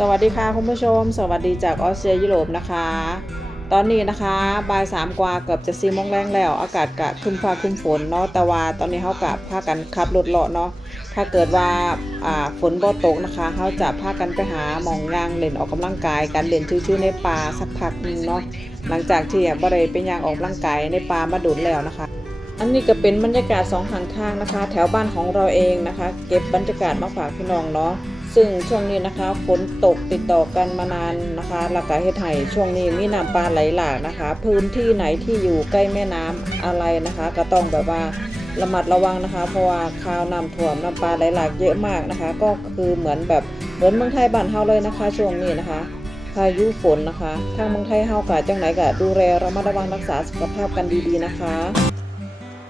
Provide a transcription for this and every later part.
สวัสดีค่ะคุณผู้ชม สวัสดีจากออสเตรียยุโรปนะคะ ตอนนี้นะคะบ่ายสามกว่าเกือบจะสี่โมงแรงแล้ว อากาศกะครึมฟ้าครึมฝนเนาะแต่ว่าตอนนี้เขากะพากันขับรถเลาะเนาะถ้าเกิดว่าฝนบ่ตกนะคะเขาจะพากันไปหาหมองยางเล่นออกกำลังกายการเล่นชิวๆในป่าสักพักหนึงเนาะหลังจากที่บ่ได้ไปยางออกกำลังกายในป่ามาโดนแล้วนะคะอันนี้ก็เป็นบรรยากาศสองข้างทางนะคะ แถวบ้านของเราเองนะคะ เก็บบรรยากาศมาฝากพี่น้องเนาะ ซึ่งช่วงนี้นะคะฝนตกติดต่อกันมานานนะคะหลักกาเฮ็ดไห้ช่วงนี้มีน้ำปลาไหลหลากนะคะ พื้นที่ไหนที่อยู่ใกล้แม่น้ำอะไรนะคะ ก็ต้องแบบว่าระมัดระวังนะคะ เพราะว่าข่าวน้ำท่วมน้ำปลาไหลหลากเยอะมากนะคะ ก็คือเหมือนแบบเหมือนเมืองไทยบ้านเฮาเลยนะคะ ช่วงนี้นะคะพายุฝนนะคะ ทางเมืองไทยเฮากะจังไหนกะดูแลระมัดระวังรักษาสุขภาพกันดีๆนะคะ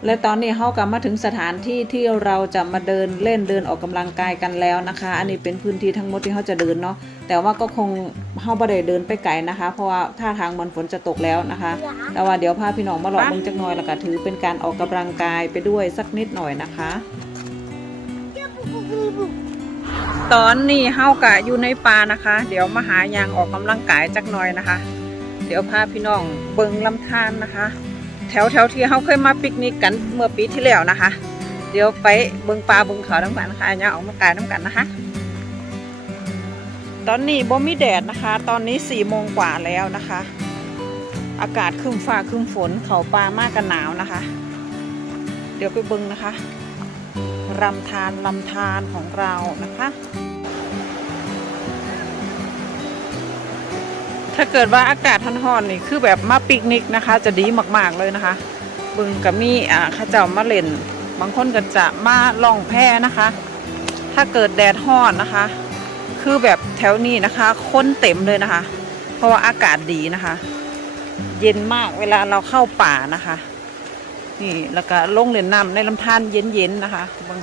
และตอนนี้เฮากลับมาถึงสถานที่ที่เราจะมาเดินเล่นเดินออกกำลังกายกันแล้วนะคะ อันนี้เป็นพื้นที่ทั้งหมดที่เฮาจะเดินเนาะแต่ว่าก็คงเฮาบ่ได้เดินไปไกลนะคะ เพราะว่าท่าทางมันฝนจะตกแล้วนะคะ แต่ว่าเดี๋ยวพาพี่น้องมาหลองเบิ่งจักหน่อยแล้วก็ถือเป็นการออกกำลังกายไปด้วยสักนิดหน่อยนะคะ ตอนนี้เฮากะอยู่ในป่านะคะ เดี๋ยวมาหายางออกกำลังกายจักหน่อยนะคะ เดี๋ยวพาพี่น้องเบิ่งลำธารนะคะ ถวแถวที่เขาเคยมาปิกนิกกันเมื่อปีที่แล้วนะคะ เดี๋ยวไปเบิงปลาเบิงเขาทั้งกันนะคะอย่าออกมากายทั้งกันนะคะ ตอนนี้บ่มีแดดนะคะ ตอนนี้สี่โมงกว่าแล้วนะคะ อากาศครึมฟ้าครึมฝนเขาปลามากกันหนาวนะคะ เดี๋ยวไปเบิงนะคะลำธารลำธารของเรานะคะ ถ้าเกิดว่าอากาศร้อนนี่คือแบบมาปิกนิกนะคะ จะดีมากๆเลยนะคะ บึงกับมีอ่าข้าเจ้ามาเล่น บางคนก็จะมาล่องแพนะคะ ถ้าเกิดแดดร้อนนะคะ คือแบบแถวนี้นะคะคนเต็มเลยนะคะ เพราะว่าอากาศดีนะคะ เย็นมากเวลาเราเข้าป่านะคะนี่แล้วก็ลงเล่นน้ำในลำธารเย็นๆนะคะบิ่ง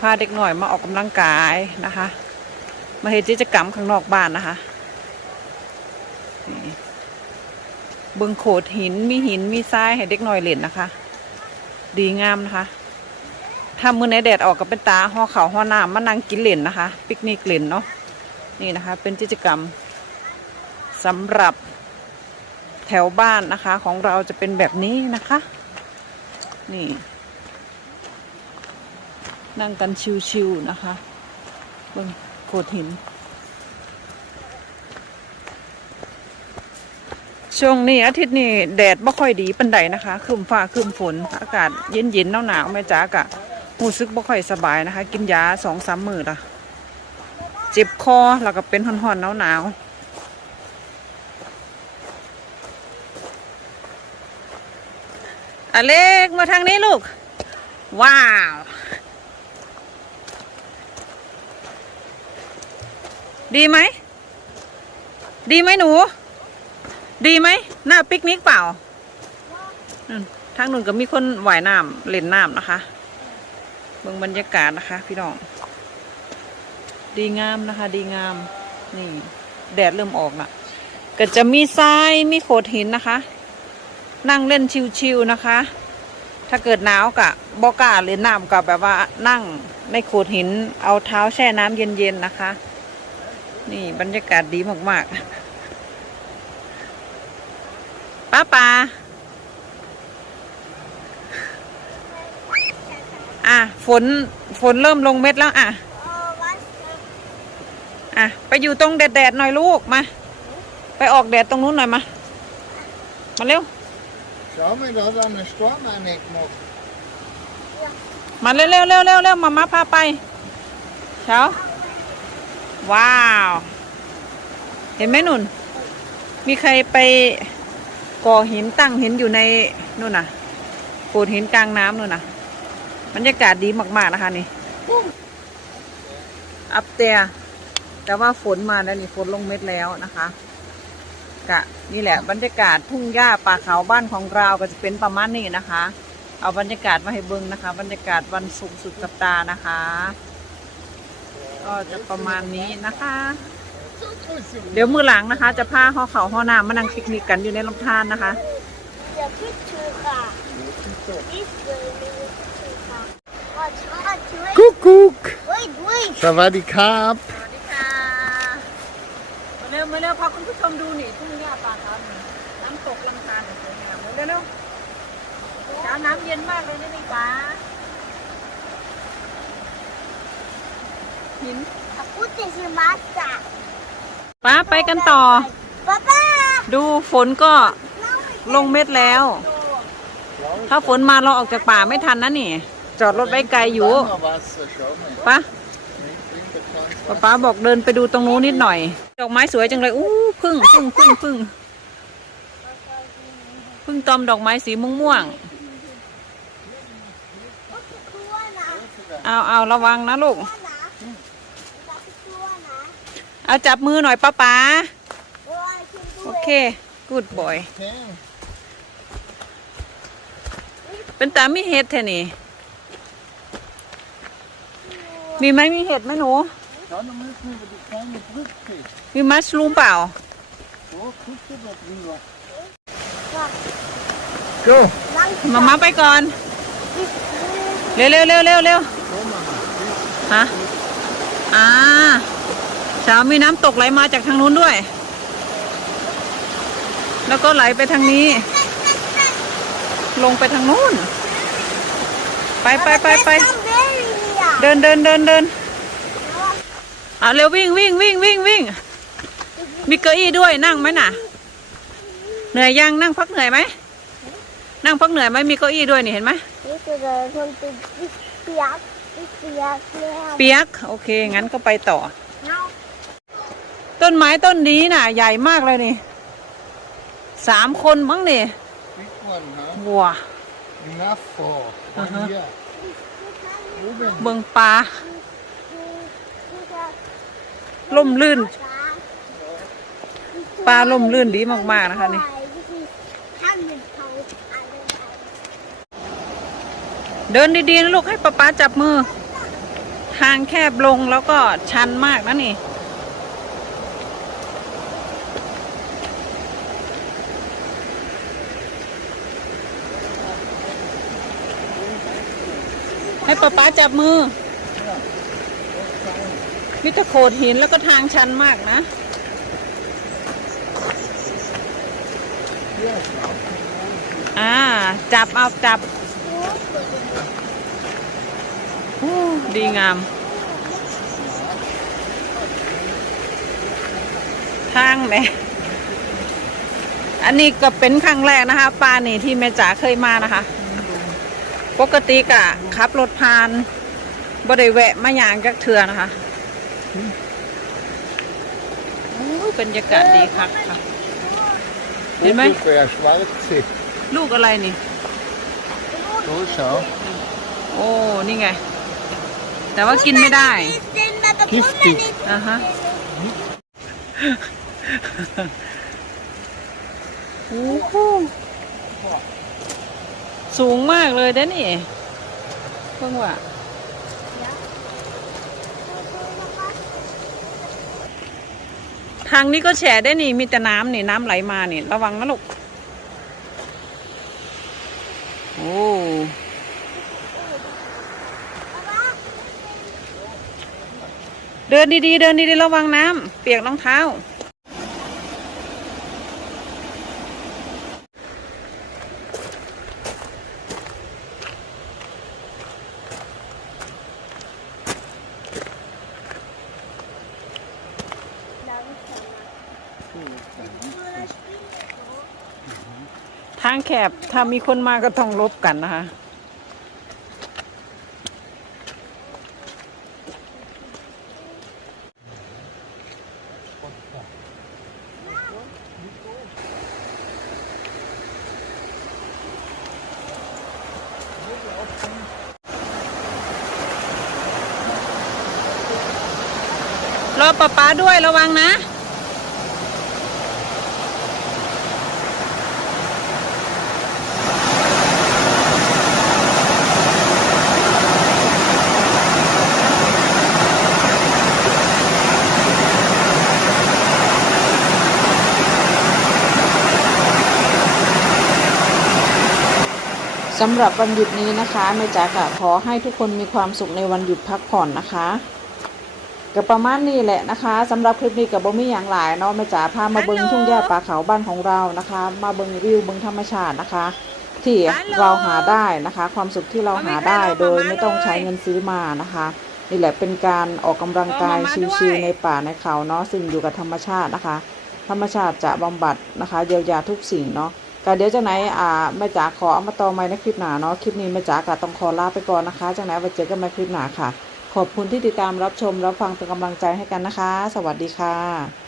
พาเด็กหน่อยมาออกกำลังกายนะคะ มาเห็นกิจกรรมข้างนอกบ้านนะคะ เบิงโขดหินมีหินมีทรายให้เด็กน้อยเล่นนะคะ ดีงามนะคะถ้ามือในแดดออกกับเป็นตาห่อเขาห่อน้ำมานั่งกินเล่นนะคะ ปิกนิกเล่นเนาะนี่นะคะ เป็นกิจกรรมสำหรับแถวบ้านนะคะ ของเราจะเป็นแบบนี้นะคะ นี่ นั่งกันชิวๆนะคะเบิงโขดหิน ช่วงนี้อาทิตย์นี้แดดไม่ค่อยดีปันใดนะคะครึมฟ้าครึมฝนอากาศเย็นเย็นหนาวหนาวๆแม่จ๋ากะรู้สึกไม่ค่อยสบายนะคะ กินยาสองสามมื้อละเจ็บคอแล้วก็เป็นห่อนๆหนาวหนาวๆอเล็กมาทางนี้ลูก ว้าวดีไหม ดีไหมหนู ดีไหมหน้าปิกนิกเปล่าทางนู้นก็มีคนว่ายน้ำเล่นน้ำนะคะเบิ่งบรรยากาศนะคะ พี่น้อง ดีงามนะคะ ดีงาม นี่ แดดเริ่มออกละก็จะมีทรายมีโขดหินนะคะ นั่งเล่นชิวๆนะคะ ถ้าเกิดหนาวกะบอกาเล่นน้ำกับแบบว่านั่งในโขดหิน เอาเท้าแช่น้ำเย็นๆนะคะ นี่บรรยากาศดีมากๆ ป้าปาอะฝนฝนเริ่มลงเม็ดแล้วอะอะไปอยู่ตรงแดดๆหน่อยลูกมา ไปออกแดดตรงนู้นหน่อยมา มาเร็ว Schau mal, da hat eine Storm gemacht. มาเร็วเร็วเร็วเร็วเร็วมามาพาไปเช้าว้าว เห็นไหมนุ่นมีใครไป ก่อหินตั้งหินอยู่ในนู่นน่ะโขดหินกลางน้ำนู่นน่ะบรรยากาศดีมากๆนะคะนี่อัปเตียแต่ว่าฝนมาแล้วนี่ฝนลงเม็ดแล้วนะคะกะนี่แหละบรรยากาศทุ่งหญ้าป่าเขาบ้านของเราก็จะเป็นประมาณนี้นะคะ เอาบรรยากาศมาให้เบิ่งนะคะ บรรยากาศวันศุกร์สุดสัปดาห์นะคะ ก็จะประมาณนี้นะคะ เดี๋ยวมือหลังนะคะ จะพาห่อเขาห่อน้ำมานั่งปิกนิกกันอยู่ในลำธารนะคะ The picture car. This girl is a picture car. Watch, watch, wait, กุ๊กกุ๊ก wait, wait. สวัสดีครับสวัสดีค่ะร็วมาเร็วพาคุณผู้ชมดูนี่ทุ่งหญ้าป่าเขานี่น้ำตกลำธารสวยงามเร็วเร็วๆเช้าน้ำเย็นมากเลยนี่นี่ป้าหินพูดถึงมาสะ ป้าไปกันต่อป้าป้าดูฝนก็ลงเม็ดแล้ว ถ้าฝนมาเราออกจากป่าไม่ทันนะนี่ จอดรถไว้ไกลอยู่ Warmer Wasser, schau mal. ป้า Ich bring dir kleines ป้าป้าบอกเดินไปดูตรงนู้นนิดหน่อย ดอกไม้สวยจังเลยอู้พึ่งพึ่งพึ่งพึ่งพึ่งตอมดอกไม้สีม่วงทั่วนะๆเอาเอาระวังนะลูกทั่วนะทั่วนะ เอาจับมือหน่อยป้าป้าโอเคกูดบอย เป็นตามีเห็ดแท่นี่ มีไหมมีเห็ดไหมหนู มีมัสลูมเปล่า go มามาไปก่อน เร็วเร็วเร็วเร็วเร็วฮะ อ่า เช้ามีน้ำตกไหลมาจากทางนู้นด้วย แล้วก็ไหลไปทางนี้ ลงไปทางนู้น ไปไปไปไปเดินเดินเดินเดินอ่าเร็ววิ่งวิ่งวิ่งวิ่งวิ่งมีเก้าอี้ด้วยนั่งไหมน่ะ เหนื่อยยังนั่งพักเหนื่อยไหมนั่งพักเหนื่อยไหมมีเก้าอี้ด้วยนี่เห็นไหมนี่คือคนติดเปียกเปียกแล้วเปียก โอเค งั้นก็ไปต่อเนาะ ต้นไม้ต้นนี้น่ะ ใหญ่มากเลยนี่สามคนมั้งนี่ Big one, huh? วัว Enough for one Uh-huh. year. Ruben. เบิงปลาล่มลื่น ปลาล่มลื่นดีมากๆนะคะนี่ เดินดีๆนะลูกให้ป๊าป๊าจับมือ ทางแคบลงแล้วก็ชันมากนะนี่ ป๊าป๊าจับมือมีแต่โขดหินแล้วก็ทางชันมากนะอ่า จับเอาจับดีงาม ทางไหนอันนี้ก็เป็นครั้งแรกนะคะปลานี่ที่แม่จ๋าเคยมานะคะ ปกติกะขับรถผ่านบ่ได้แวะมาอย่างจักเทือนะคะอู้บรรยากาศดีคักค่ะ เห็นไหม Vogelbär, schwarze. ลูกอะไรนี่ So, schau. โอ้ นี่ไง แต่ว่ากินไม่ได้ Giftig. อ่าฮะโอ้โห สูงมากเลยเด้นี่เพิ่งว่าทางนี้ก็แฉได้นี่ มีแต่น้ำนี่ น้ำไหลมานี่ ระวังนะลูก โอ้เดินดีๆ เดินดีๆ ระวังน้ำเปียกรองเท้าางแคบ ถ้ามีคนมาก็ต้องลบกันนะคะ รอป๊าป๊าด้วยระวังนะำหรับวันหยุดนี้นะคะแม่จ๋ากะขอให้ทุกคนมีความสุขในวันหยุดพักผ่อนนะคะก็ประมาณนี้แหละนะคะสำหรับคลิปนี้กับบ่มีอย่างหลายเนาะแม่จ๋าพามาเบิงทุ่งหญ้าป่าเขาบ้านของเรานะคะ มาเบิงวิวเบิงธรรมชาตินะคะ ที่เราหาได้นะคะ ความสุขที่เราหาได้โดยไม่ต้องใช้เงินซื้อมานะคะนี่แหละเป็นการออกกำลังกายชิลๆในป่าในเขาเนาะซึ่งอยู่กับธรรมชาตินะคะ ธรรมชาติจะบำบัดนะคะ เยียวยาทุกสิ่งเนาะ ก็เดี๋ยวจากไหนอ่าแม่จ๋าขอเอามาต่อใหม่ในคลิปหน้าเนาะคลิปนี้แม่จ๋าก็ต้องขอลาไปก่อนนะคะจากไหนไว้เจอกันใหม่คลิปหน้าค่ะ ขอบคุณที่ติดตามรับชมรับฟังเป็นกำลังใจให้กันนะคะ สวัสดีค่ะ